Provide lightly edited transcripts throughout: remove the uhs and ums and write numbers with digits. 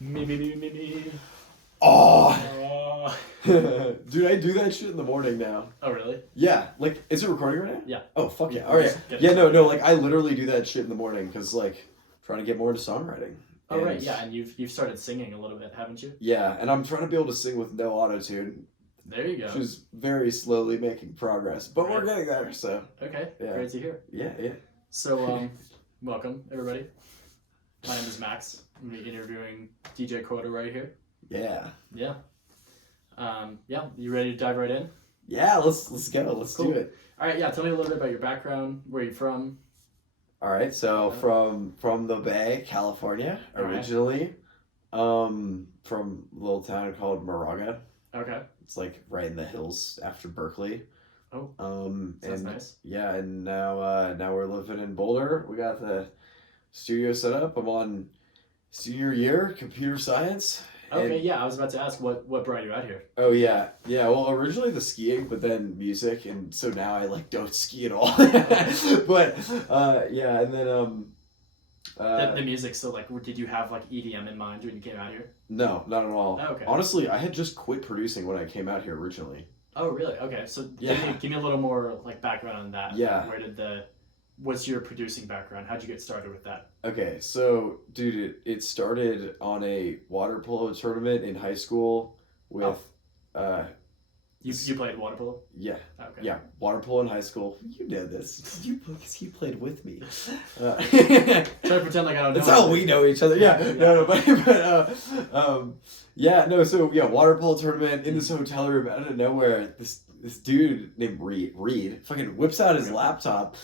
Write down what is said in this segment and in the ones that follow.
Me. Oh, Oh. dude, I do that shit in the morning now. Oh, really? Yeah, like, is it recording right now? Yeah. Oh, fuck yeah. Yeah, All right. just get it Yeah, no, started. like, I literally do that shit in the morning because, like, trying to get more into songwriting. Oh, right, yeah, and you've started singing a little bit, haven't you? Yeah, and I'm trying to be able to sing with no auto-tune, There you go. which is very slowly making progress, but we're Right. getting there, so. Okay, Yeah. great to hear. Yeah, yeah. So, welcome, everybody. My name is Max. I'm going to be interviewing DJ Corduroy here. Yeah. Yeah. Yeah, you ready to dive right in? Yeah, let's go. Let's Cool. do it. All right, yeah, tell me a little bit about your background, where you're from. All right, so from the Bay, California, All right. originally, from a little town called Moraga. Okay. It's like right in the hills after Berkeley. Oh, and sounds nice. yeah, and now we're living in Boulder. We got the studio set up. I'm on senior year, computer science. Okay, And, yeah, I was about to ask what brought you out here. oh yeah. Well, originally the skiing, but then music, and so now I like don't ski at all. But yeah, and then The music, so like, did you have like EDM in mind when you came out here? no, not at all. Oh, okay. Honestly, I had just quit producing when I came out here originally. Oh, really? Okay, so Yeah. give me a little more like background on that. Yeah. What's your producing background? How'd you get started with that? Okay, so dude, it started on a water polo tournament in high school with You played water polo? yeah. Okay. Yeah, water polo in high school. You know this. Because you played with me. Try to pretend like I don't know. That's how we know each other. Yeah. No, but yeah, no. So yeah, water polo tournament in this hotel room out of nowhere. This dude named Reed fucking whips out his laptop,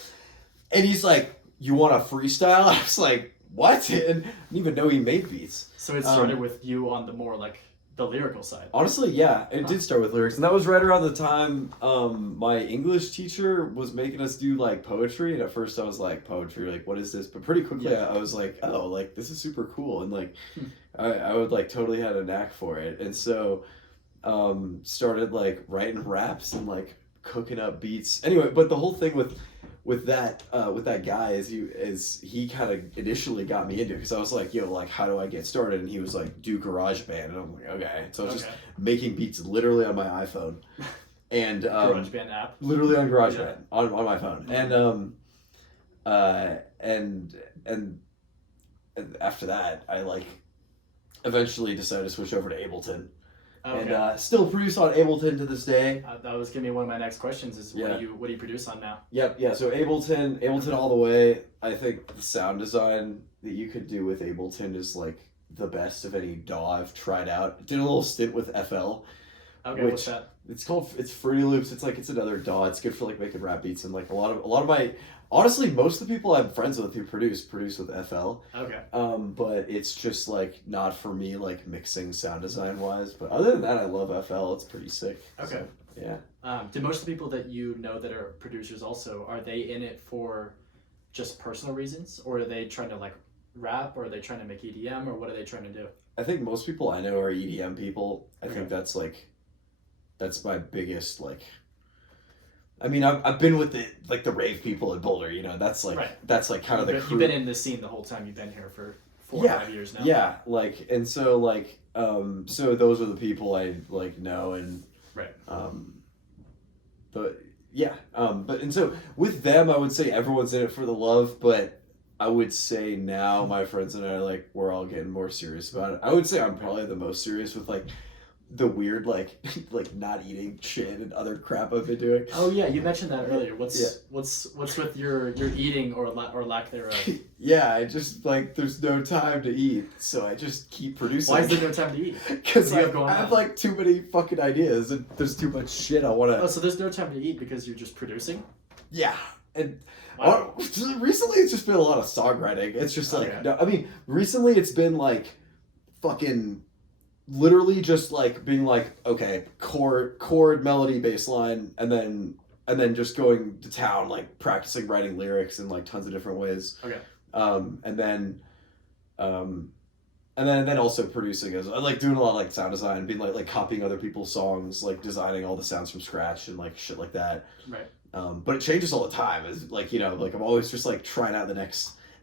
and he's like, "You want a freestyle?" I was like, "What?" And I didn't even know he made beats. So it started with you on the more like the lyrical side. Honestly, yeah, it did start with lyrics, and that was right around the time my English teacher was making us do like poetry, and at first I was like, poetry, like what is this? But pretty quickly I was like, oh, like this is super cool, and like I would like totally had a knack for it, and so started like writing raps and like cooking up beats. Anyway, but the whole thing with that guy is he kind of initially got me into it because I was like, yo, like how do I get started? And he was like, do GarageBand, and I'm like, okay. So I was just making beats literally on my iPhone, and GarageBand app. literally on GarageBand on my phone, and after that I like eventually decided to switch over to Ableton. Okay. And still produce on Ableton to this day. That was gonna be one of my next questions. Is Yeah. what do you produce on now? Yep, yeah. So Ableton all the way. I think the sound design that you could do with Ableton is like the best of any DAW I've tried out. Did a little stint with FL. Okay, Which- what's that? It's Fruity Loops. It's another DAW. It's good for like making rap beats, and like a lot of my honestly most of the people I'm friends with who produce with FL. Okay. But it's just like not for me like mixing sound design wise. But other than that, I love FL. It's pretty sick. Okay. So, yeah. Do most of the people that you know that are producers also, are they in it for just personal reasons, or are they trying to like rap, or are they trying to make EDM, or what are they trying to do? I think most people I know are EDM people. I Okay. think that's my biggest like. I mean, I've been with the rave people in Boulder. You know, that's like that's like kind of the crew. You've been in this scene the whole time. You've been here for 4 or 5 years now. Yeah, like and so like so those are the people I like know and Right. but yeah but and so with them I would say everyone's in it for the love, but I would say now my friends and I like we're all getting more serious about it. I would say I'm probably the most serious with like the weird like like not eating shit and other crap I've been doing. Oh yeah, you mentioned that earlier. What's with your eating or lack thereof? Yeah, I just like there's no time to eat, so I just keep producing. Why is there no time to eat? Because What do you I have going have on? like too many fucking ideas and there's too much shit I want to. Oh, so there's no time to eat because you're just producing? Yeah, and Wow. recently it's just been a lot of songwriting. It's just like Okay. no, I mean recently it's been like fucking literally just like being like okay chord melody bass line and then just going to town like practicing writing lyrics in like tons of different ways. Okay. And then also producing as I like doing a lot of like sound design, being like copying other people's songs, like designing all the sounds from scratch and like shit like that. Right. But it changes all the time. It's like, you know, like I'm always just like trying out the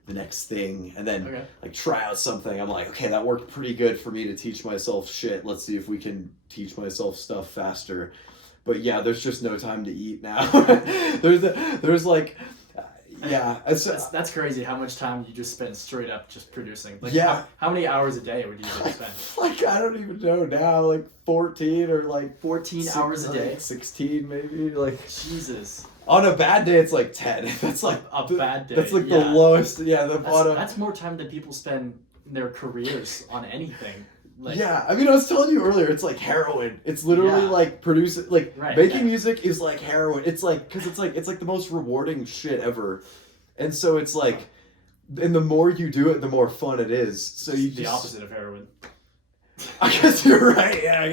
the next thing, and then Okay. like try out something. I'm like, okay, that worked pretty good for me to teach myself shit. Let's see if we can teach myself stuff faster. But yeah, there's just no time to eat now. there's like, yeah, That's crazy how much time you just spend straight up just producing. Like, yeah. How many hours a day would you spend? Like, I don't even know now, like 14 or like 14 hours a day? 16 maybe, like. Jesus. On a bad day, it's like 10. That's like a bad day. That's like the lowest. Yeah, the bottom. That's more time than people spend in their careers on anything. Like, yeah, I mean, I was telling you earlier, it's like heroin. It's literally like producing, like making music is like heroin. It's like, because it's like the most rewarding shit ever, and so it's like, and the more you do it, the more fun it is. So you the opposite of heroin. I guess you're right. Yeah,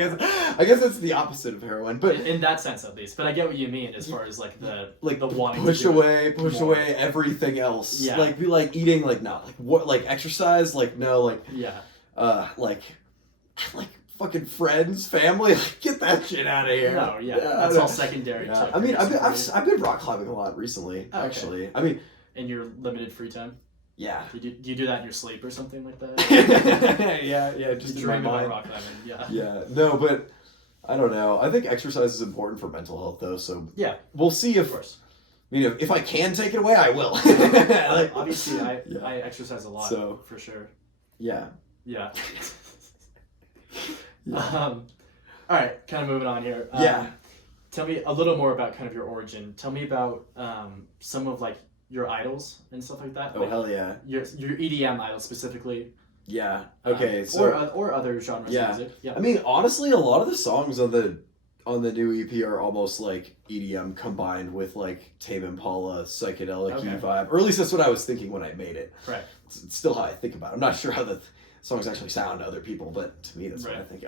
I guess it's the opposite of heroin, but in that sense at least. But I get what you mean as far as like the wanting push to away everything else. Yeah. Like be like eating, like not like what, like exercise, like no, like like fucking friends, family, like get that shit out of here. No, that's all secondary. Yeah. I mean, I've been rock climbing a lot recently. Okay. Actually, I mean, in your limited free time. Yeah. Do you do that in your sleep or something like that? yeah, just in my dream mind. about rock climbing. Yeah. Yeah, no, but I don't know. I think exercise is important for mental health, though. So yeah, we'll see if. Of course. You know, if I can take it away, I will. Like, obviously, I exercise a lot, so for sure. Yeah. Yeah. All right, kind of moving on here. Tell me a little more about kind of your origin. Tell me about some of like your idols and stuff like that. Oh, like, hell yeah. Your EDM idols specifically. Yeah. Okay. So or other genres of music. Yeah. I mean, honestly, a lot of the songs on the new EP are almost like EDM combined with like Tame Impala psychedelic-y vibe. Or at least that's what I was thinking when I made it. Right. It's still how I think about it. I'm not sure how the songs actually sound to other people, but to me that's what I think.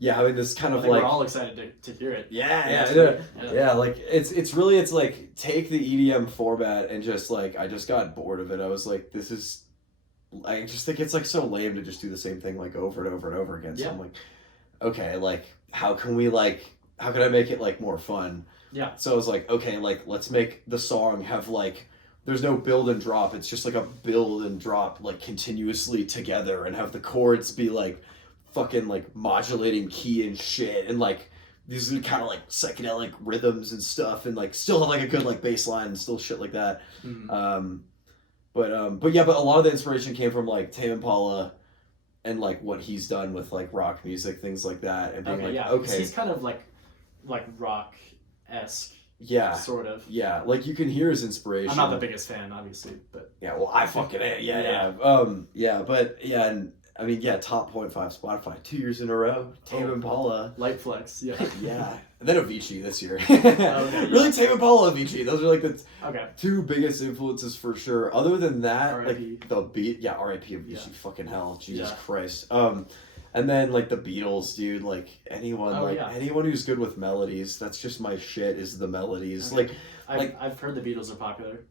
Yeah, I mean, this kind of like we're all excited to hear it. Yeah. Like it's really like take the EDM format and just like I just got bored of it. I was like, this is. I just think it's like so lame to just do the same thing like over and over and over again. So I'm like, okay, like how can I make it like more fun? Yeah. So I was like, okay, like let's make the song have like there's no build and drop. It's just like a build and drop like continuously together and have the chords be like fucking like modulating key and shit and like these are kind of like psychedelic rhythms and stuff and like still have like a good like bass line and still shit like that. Mm-hmm. But a lot of the inspiration came from like Tame Impala and like what he's done with like rock music, things like that, and being he's kind of like rock-esque. Yeah. Sort of. Yeah, like you can hear his inspiration. I'm not the biggest fan, obviously, but yeah, well, I fucking am. And I mean, top 0.5 Spotify 2 years in a row. Tame Impala. Light flex, yeah. Yeah. And then Avicii this year. Really, Tame Impala, Avicii. Those are like the Okay. Two biggest influences for sure. Other than that, R.I.P. like the beat, yeah, R.I.P. Avicii, fucking hell, Jesus Christ. And then like the Beatles, dude, like anyone, anyone who's good with melodies, that's just my shit. Is the melodies okay. I've heard the Beatles are popular.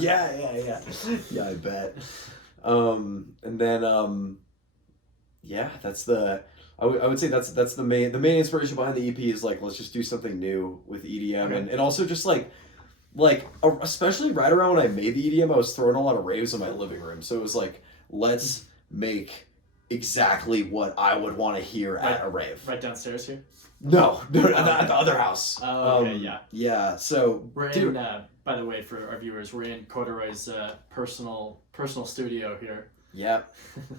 yeah, I bet. And then that's the. I would say that's the main inspiration behind the EP is like let's just do something new with EDM and also just like especially right around when I made the EDM I was throwing a lot of raves in my living room, so it was like let's make exactly what I would want to hear at a rave. Right downstairs here? No, at the other house. Oh, okay, yeah. Yeah, so we're in by the way, for our viewers, we're in Corduroy's personal studio here. Yep.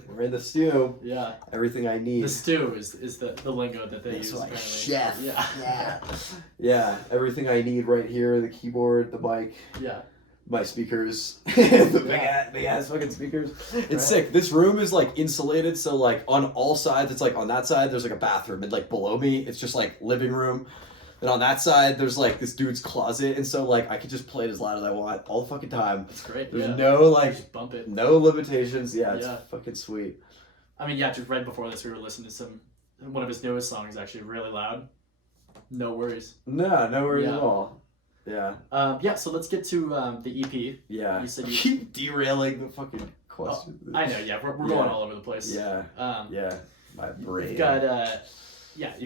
We're in the stew. Yeah. Everything I need. The stew is the lingo that they use. Like chef. Yeah. Yeah. Everything I need right here, the keyboard, the mic. Yeah. My speakers. The big ass fucking speakers. It's sick. This room is like insulated, so like on all sides, it's like on that side there's like a bathroom, and like below me it's just like living room. And on that side, there's like this dude's closet, and so like I could just play it as loud as I want all the fucking time. That's great. There's no like just bump it. No limitations. Yeah, it's fucking sweet. I mean, just right before this, we were listening to one of his newest songs, actually really loud. No worries. No worries at all. Yeah. So let's get to the EP. Yeah. You said keep derailing the fucking question. I know. Yeah, we're going all over the place. Yeah. My brain. You've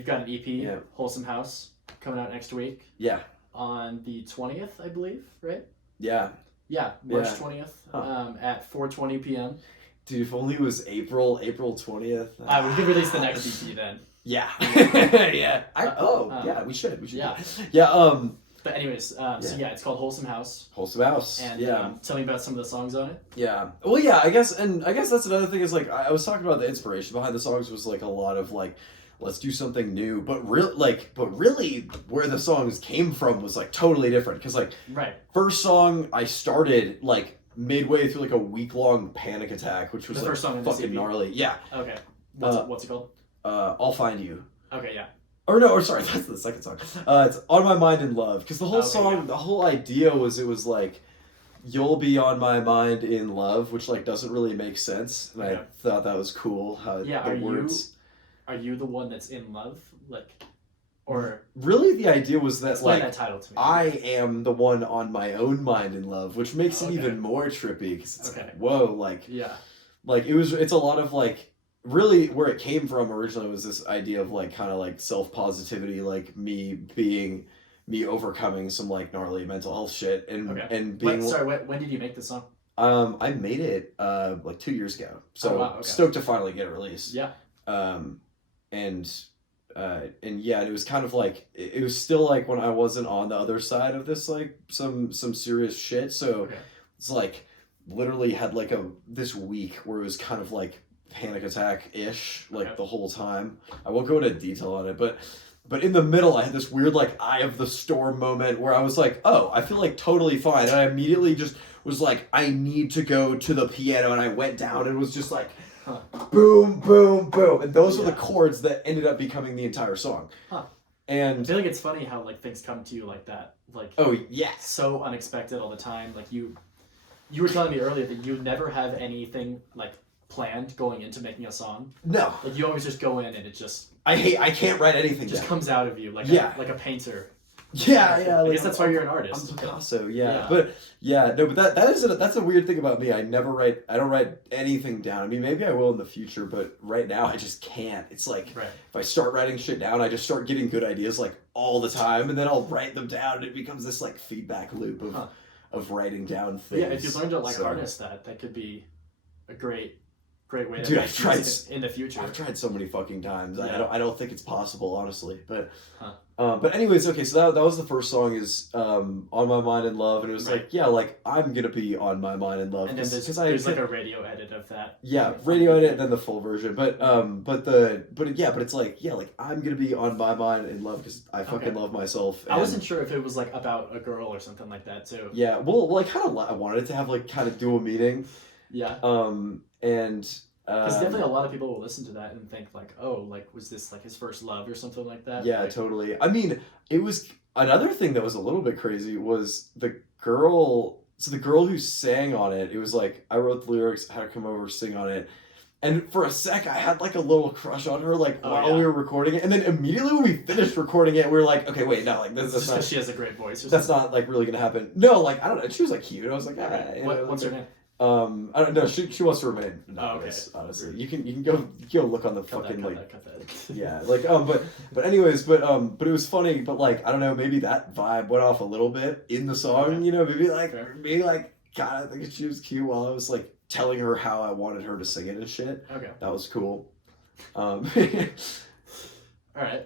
got an EP, Wholesome House, coming out next week. Yeah. On the 20th, I believe, right? Yeah. Yeah, March Yeah. 20th Huh. at 4:20 p.m. Dude, if only it was April 20th. We could release the next EP then. Yeah. Yeah. Yeah, we should. Yeah. Yeah, But anyways, so yeah, it's called Wholesome House. Wholesome House. And yeah. tell me about some of the songs on it. Yeah. Well, yeah, I guess that's another thing is like I was talking about the inspiration behind the songs was like a lot of like let's do something new, but really where the songs came from was like totally different cuz like Right. first song I started like midway through like a week-long panic attack, which was The like first song in the fucking EP? gnarly. Yeah. Okay. What's it called? I'll Find You. Okay, yeah. Or sorry, that's the second song. It's On My Mind in Love. Because the whole Okay, song, yeah. the whole idea was it was like, you'll be on my mind in love, which like doesn't really make sense. And Okay. I thought that was cool how Yeah, the words. Are you the one that's in love? Like, or Really, the idea was that explain like that title to me. I am the one on my own mind in love, which makes it Okay. even more trippy because it's Okay. like, whoa, like Yeah. it's a lot of like really where it came from originally was this idea of like kind of like self-positivity, like me overcoming some like gnarly mental health shit and Okay. and being When did you make this song? I made it like 2 years ago, so Oh, wow, okay. stoked to finally get it released. Yeah. And yeah, and it was kind of like it was still like when I wasn't on the other side of this like some serious shit, so Okay. it's like literally had like this week where it was kind of like panic attack ish like Okay. the whole time. I won't go into detail on it, but in the middle I had this weird like eye of the storm moment where I was like, oh, I feel like totally fine, and I immediately just was like, I need to go to the piano, and I went down and was just like boom, boom, boom, and those were the chords that ended up becoming the entire song. I And feel like it's funny how like things come to you like that, like oh yeah, so unexpected all the time. Like you were telling me earlier that you never have anything like planned going into making a song. no, Like you always just go in and it just I can't write anything just down. comes out of you like Yeah. like a painter. Yeah, I guess that's why you're an artist. I'm Picasso, yeah. Yeah. But yeah, no, but that's a weird thing about me. I don't write anything down. I mean, maybe I will in the future, but right now I just can't. It's like Right. if I start writing shit down, I just start getting good ideas like all the time, and then I'll write them down, and it becomes this like feedback loop of writing down things. Yeah, if you learn to like So- harness that could be a great way to Dude, make I've tried music in the future. I've tried so many fucking times. Yeah. I don't think it's possible, honestly. But Huh. but anyways, okay. So that was the first song is On My Mind in Love, and it was Right. like yeah, like I'm gonna be on my mind in love. And then there's like a radio edit of that. yeah, radio edit and then the full version. But it's like yeah, like I'm gonna be on my mind in love because I fucking love myself. I wasn't sure if it was like about a girl or something like that too. Yeah, well, I kind of I wanted it to have like kind of dual meaning. Yeah. And Because definitely a lot of people will listen to that and think like, oh, like was this like his first love or something like that? yeah, like, totally. I mean, it was another thing that was a little bit crazy was the girl. So the girl who sang on it, it was like I wrote the lyrics, had her come over, sing on it, and for a sec I had like a little crush on her, like while we were recording it, and then immediately when we finished recording it, we were like, okay, wait, no, like It's that's just not. because she has a great voice. Or That's something. not like really gonna happen. No, like I don't know. She was like cute. I was like, What's her name? I don't know. She wants to remain anonymous. Okay. Honestly, you can go look on the Cut fucking that. yeah, like but anyways, but it was funny, but like I don't know, maybe that vibe went off a little bit in the song, Okay. you know, maybe Fair. God, I think she was cute while I was like telling her how I wanted her to sing it and shit. Okay. That was cool. All right.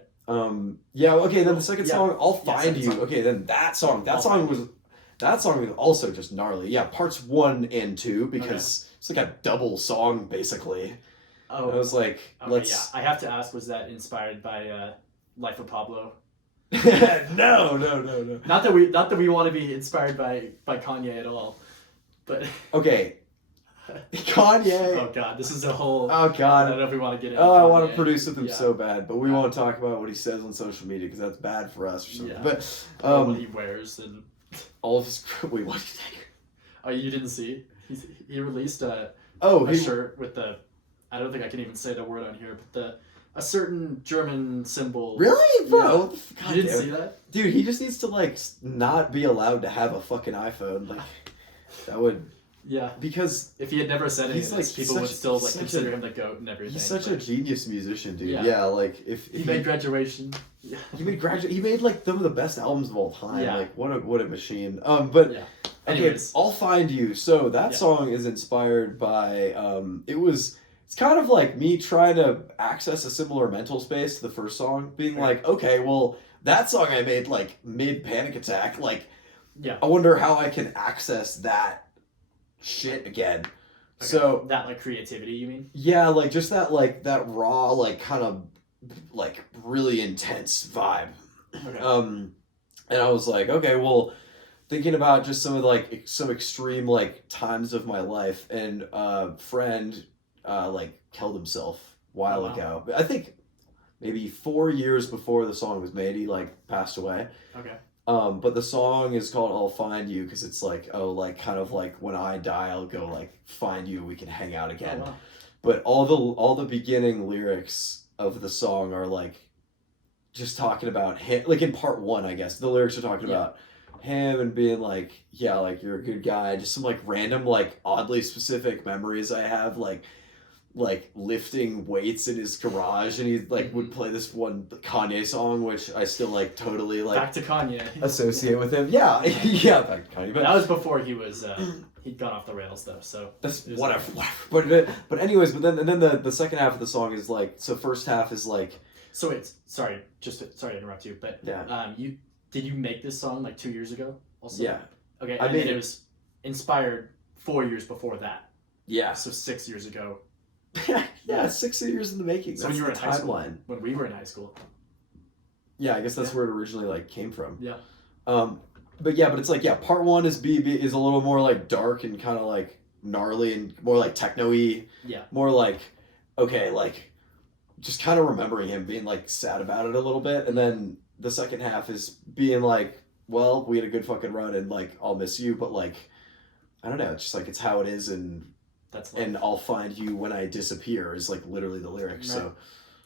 Yeah, okay, then the second Yeah. song, I'll Yeah, Find second You. song. Okay, then that song I'll Find You. was also just gnarly. Yeah, parts 1 and 2 because it's like a double song basically. Oh. I was like, Okay, let's yeah. I have to ask, was that inspired by Life of Pablo? no. Not that we want to be inspired by Kanye at all, but Okay. Kanye. oh god, this is a whole. Oh I don't god. know if we want to get into. Oh, I want to Kanye. produce with him Yeah. so bad, but we won't talk about what he says on social media because that's bad for us or something. Yeah. But What he wears and. all of his wait, what did you say? Oh, you didn't see? He released a Oh, shirt with the. I don't think I can even say the word on here, but a certain German symbol. really, bro? Yeah. God You didn't damn see it. that? Dude, he just needs to like not be allowed to have a fucking iPhone. Like that would Yeah. because If he had never said any He's of this, like people would such- still he's like such consider a- him the goat and everything. he's such a but genius musician, dude. Yeah. Yeah, like if he made graduation. Yeah. he made some of the best albums of all time. Yeah. Like what a machine. But Yeah. Anyways. Okay, I'll Find You. So that song is inspired by it's kind of like me trying to access a similar mental space to the first song, being like, okay, well, that song I made like mid panic attack, like I wonder how I can access that shit again. Okay. So that like creativity, you mean? Yeah, like just that raw, like kind of like really intense vibe. Okay. And I was like, okay, well, thinking about just some extreme like times of my life, and a friend like killed himself a while ago. I think maybe 4 years before the song was made, he like passed away. Okay. But the song is called "I'll Find You" because it's like, oh, like kind of like when I die, I'll go like find you, we can hang out again. Oh, wow. But all the beginning lyrics of the song are like just talking about him. Like in part one, I guess the lyrics are talking about him and being like, yeah, like you're a good guy. Just some like random, like oddly specific memories I have, like lifting weights in his garage, and he like would play this one Kanye song, which I still like totally like back to Kanye associate with him. Yeah, back to Kanye. But that was before he was he'd gone off the rails though. So that's whatever. But anyways, then the second half of the song is like, so first half is like. So it's sorry to interrupt you, but did you make this song like 2 years ago also? Yeah. Okay, and then it was inspired 4 years before that. Yeah. So 6 years ago. Yeah, 6 years in the making. So when you were in high school. When we were in high school. Yeah, I guess that's where it originally like came from. Yeah. But it's like, part one is is a little more like dark and kind of like gnarly and more like techno-y. Yeah. More like, okay, like just kind of remembering him being like sad about it a little bit, and then the second half is being like, well, we had a good fucking run and like I'll miss you, but like I don't know, it's just like it's how it is, and I'll find you when I disappear is like literally the lyrics. Right. So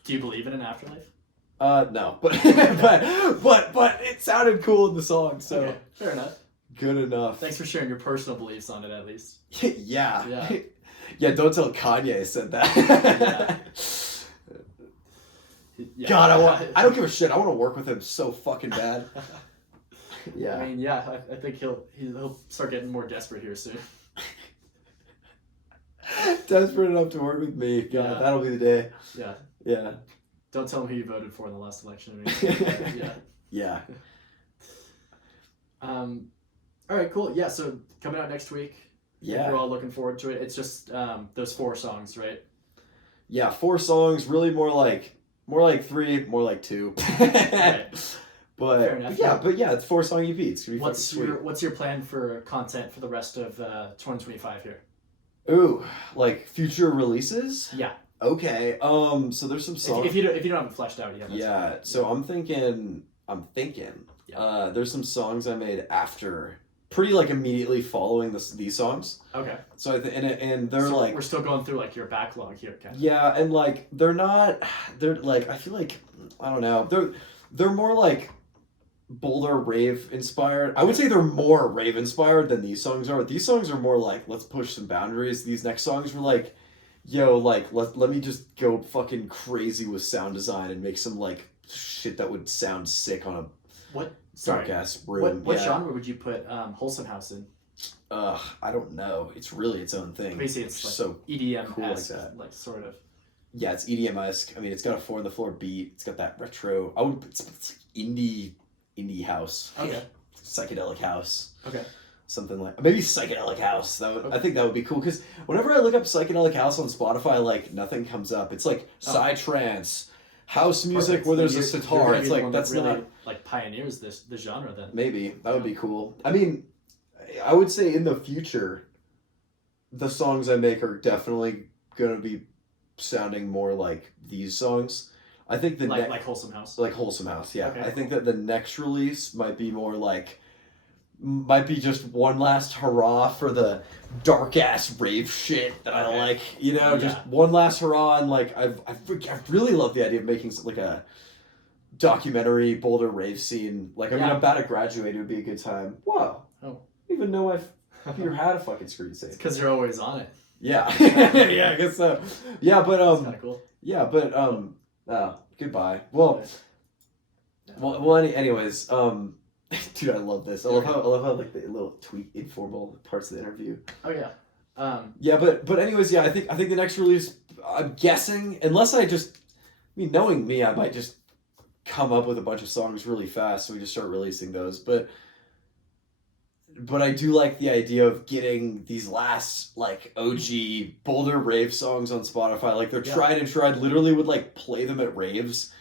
do you believe in an afterlife? No, but but it sounded cool in the song, so okay, fair enough. Good enough. Thanks for sharing your personal beliefs on it, at least. Yeah. Yeah, don't tell Kanye I said that. Yeah. God, I don't give a shit. I want to work with him so fucking bad. Yeah. I mean, yeah, I think he'll start getting more desperate here soon. Desperate enough to work with me. God, that'll be the day. Yeah. Yeah. Don't tell him who you voted for in the last election. I mean, yeah. All right, cool. Yeah, so coming out next week. Yeah. We're all looking forward to it. It's just those 4 songs, right? Yeah, 4 songs. Really more like 3, more like 2. Right. But fair enough. Yeah, it's 4-song EP. It's gonna be what's your plan for content for the rest of 2025 here? Ooh, like future releases? Yeah. Okay. So there's some songs. If you don't have it fleshed out yet. Yeah. Fine. So I'm thinking. There's some songs I made after, pretty like immediately following these songs. Okay. So and they're like, we're still going through like your backlog here. Okay. Yeah, and like they're like, I feel like, I don't know, they're more like Boulder rave inspired. I would say they're more rave inspired than these songs are. These songs are more like, let's push some boundaries. These next songs were like, yo, like let me just go fucking crazy with sound design and make some like shit that would sound sick on a dark ass room. What genre would you put Wholesome House in? I don't know. It's really its own thing. Basically, it's like so EDM cool like that. Like sort of. Yeah, it's EDM-esque. I mean, it's got a 4-on-the-floor beat. It's got that retro. It's indie house. Okay. Psychedelic house. Okay. Something like maybe psychedelic house. I think that would be cool, because whenever I look up psychedelic house on Spotify, like nothing comes up. It's like psytrance, house music where there's a sitar. It's like that's really not like pioneers the genre then. Maybe that would be cool. I mean, I would say in the future, the songs I make are definitely gonna be sounding more like these songs. I think like Wholesome House. Like Wholesome House, yeah. Okay, I think that the next release might be more like, might be just one last hurrah for the dark ass rave shit that I like, you know, just one last hurrah. And like I really love the idea of making like a documentary Boulder rave scene. Like I'm about to graduate, it would be a good time. Whoa! Oh, I didn't even know you had a fucking screensaver. It's because you're always on it. Yeah, yeah, I guess so. Yeah, but that's kind of cool. Yeah, but goodbye. Well, anyways, Dude, I love this. I love how like the little tweet informal parts of the interview. Oh yeah. Yeah, but anyways, yeah, I think the next release, I'm guessing, unless I mean, knowing me, I might just come up with a bunch of songs really fast, so we just start releasing those. But I do like the idea of getting these last like OG Boulder rave songs on Spotify. Like they're tried and tried. Literally would like play them at raves,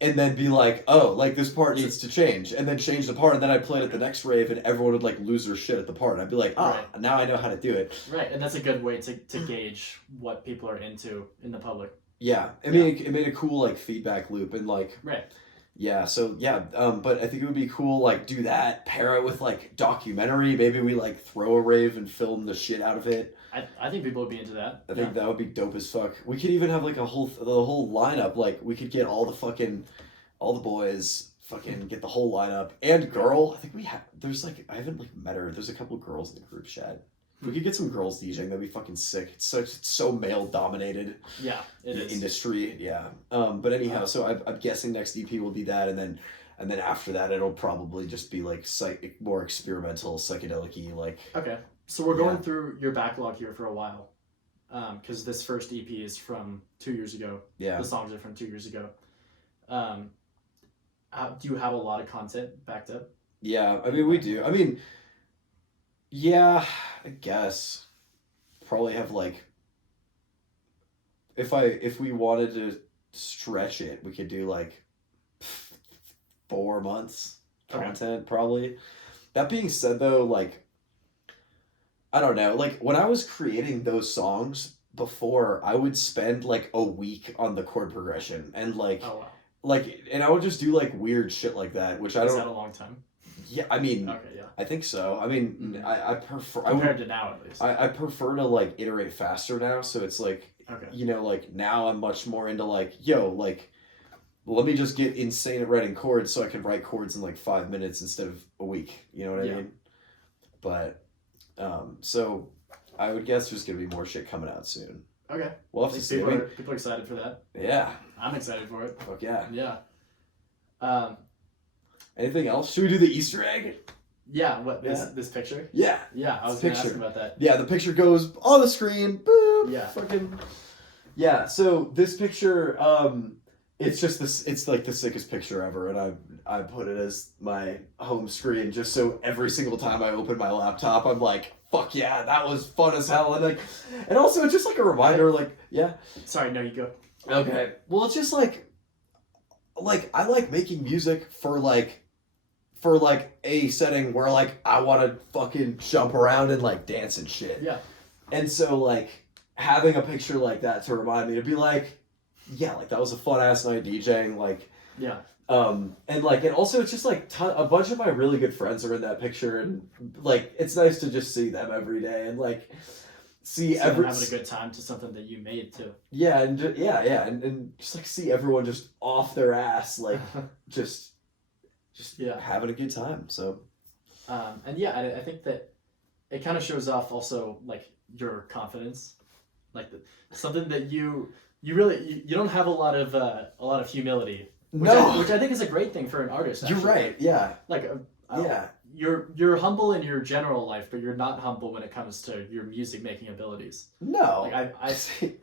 and then be like, oh, like this part needs to change, and then change the part, and then I'd play it at the next rave, and everyone would like lose their shit at the part. And I'd be like, now I know how to do it. Right, and that's a good way to gauge what people are into in the public. Yeah, it made a cool like feedback loop, and like right. Yeah, so yeah, but I think it would be cool, like, do that, pair it with, like, documentary, maybe we, like, throw a rave and film the shit out of it. I think people would be into that. I think that would be dope as fuck. We could even have, like, the whole lineup, like, we could get all the boys, fucking get the whole lineup, and girl, I think there's, like, I haven't, like, met her, there's a couple girls in the group chat. If we could get some girls DJing, that'd be fucking sick. It's so male dominated. Yeah, it is. Industry, yeah. But anyhow, so I'm guessing next EP will be that, and then after that, it'll probably just be like more experimental, psychedelic-y, like. Okay, so we're going through your backlog here for a while, because this first EP is from 2 years ago. Yeah. The songs are from 2 years ago. Do you have a lot of content backed up? Yeah, I mean we do. I mean. Yeah, I guess. Probably have like if we wanted to stretch it, we could do like 4 months content probably. That being said though, like I don't know, like when I was creating those songs before, I would spend like a week on the chord progression and like and I would just do like weird shit like that, which I don't. Is that a long time? Yeah, I mean, okay, yeah. I think so. I mean, I prefer compared to now at least. I prefer to like iterate faster now, so it's like okay. Like now I'm much more into like like let me just get insane at writing chords so I can write chords in like 5 minutes instead of a week. You know what I mean? But so I would guess there's gonna be more shit coming out soon. Okay. We'll have to see. People are excited for that. Yeah. I'm excited for it. Fuck yeah. Yeah. Anything else? Should we do the Easter egg? Yeah, this picture? Yeah. Yeah, I was going to ask about that. Yeah, the picture goes on the screen. Boop. Yeah. Fucking. Yeah, so this picture, it's just it's like the sickest picture ever, and I put it as my home screen just so every single time I open my laptop, I'm like, fuck yeah, that was fun as hell, and also it's just like a reminder, like, yeah. Sorry, no, you go. Okay. Well, it's just like I like making music for a setting where like I want to fucking jump around and like dance and shit. Yeah. And so like having a picture like that to remind me to be like, yeah, like that was a fun ass night DJing, like. Yeah. And also it's just like a bunch of my really good friends are in that picture, and like it's nice to just see them every day and like see having a good time to something that you made too. Yeah, and and just like see everyone just off their ass, like just having a good time. So and yeah, I think that it kind of shows off also like your confidence, like something that you really you don't have a lot of humility, which I think is a great thing for an artist. Actually. You're right. Yeah. Like yeah. You're humble in your general life, but you're not humble when it comes to your music making abilities. No. Like I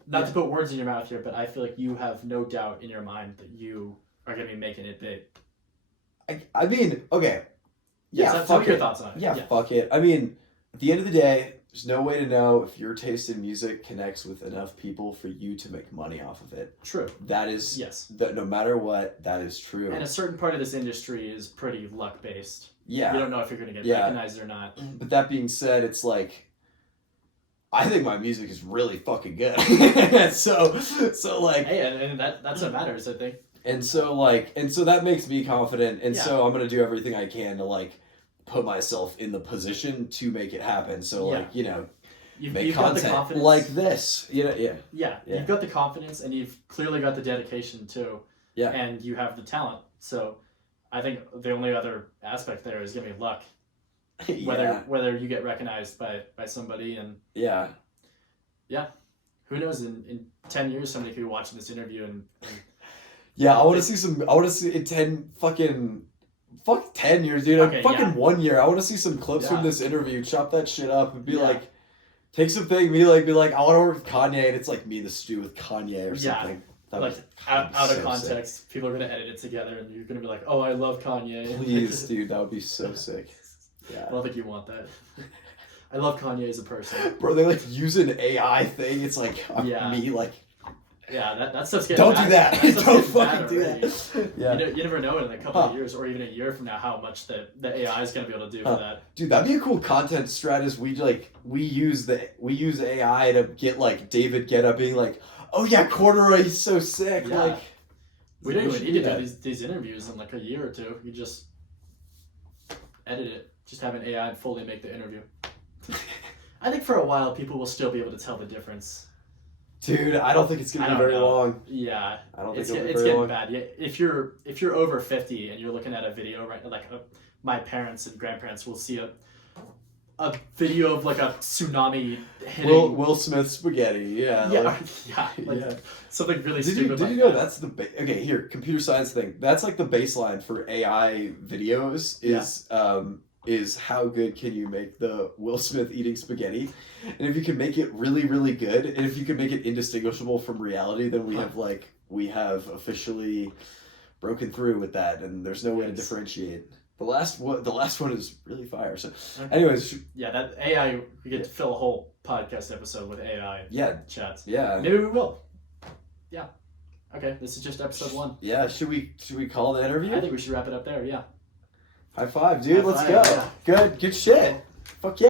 not to put words in your mouth here, but I feel like you have no doubt in your mind that you are gonna be making it big. I mean, okay. Yeah, so tell me your thoughts on it. Yeah, fuck it. I mean, at the end of the day, there's no way to know if your taste in music connects with enough people for you to make money off of it. True. That is yes. That no matter what, that is true. And a certain part of this industry is pretty luck based. Yeah. You don't know if you're gonna get recognized or not. But that being said, it's like I think my music is really fucking good. so like hey, and that's what matters, I think. And so that makes me confident, and so I'm gonna do everything I can to like put myself in the position to make it happen. So like make content like this. Yeah. You've got the confidence, and you've clearly got the dedication too. Yeah. And you have the talent. So I think the only other aspect there is gonna be luck. Whether you get recognized by somebody, and yeah, who knows? In 10 years, somebody could be watching this interview and yeah, I want to see in 10 fucking fuck 10 years, dude. Okay, Fucking yeah. 1 year. I want to see some clips Yeah. from this interview. Chop that shit up and be Yeah. like, take something. Be like, I want to work with Kanye, and it's like me in the studio with Kanye or Yeah. something. Like That'd be out of so context, people are gonna edit it together, and you're gonna be like, "Oh, I love Kanye." sick. Please, dude, that would be so sick. I Yeah. don't think you want that. I love Kanye as a person. Bro, they like use an AI thing. It's like Yeah. me, like, Yeah, that stuff's getting don't bad. do that. That stuff's Don't getting bad fucking do already. that. Yeah. You never know in a couple of years, or even a year from now, how much the AI is gonna be able to do for that. Dude, that'd be a cool content strat. Is we use AI to get like David Guetta being like, oh yeah, Corduroy, he's so sick. Yeah. Like, We don't even should need to that. do these interviews in like a year or two. You just edit it. Just have an AI fully make the interview. I think for a while people will still be able to tell the difference. Dude, I don't think it's gonna I be don't very know. long. Yeah, I don't think it's it'll be it's very getting long. bad. Yeah, if you're over 50 and you're looking at a video, right? Like my parents and grandparents will see a video of like a tsunami hitting. Will Smith spaghetti, yeah. Yeah, like- yeah, like yeah. something really Did stupid. you like know that. that's the okay here computer science thing? That's like the baseline for AI videos is how good can you make the Will Smith eating spaghetti, and if you can make it really really good, and if you can make it indistinguishable from reality, then we have officially broken through with that, and there's no way to Yes. differentiate. The last one is really fire. So, anyways, Yeah, that AI, we get to fill a whole podcast episode with AI yeah, chats. yeah, Maybe we will. Yeah. Okay, this is just episode 1. yeah. Should we call the interview? I think we should wrap it up there. Yeah. High five, dude. High Let's five, go. yeah. Good shit. Fuck yeah.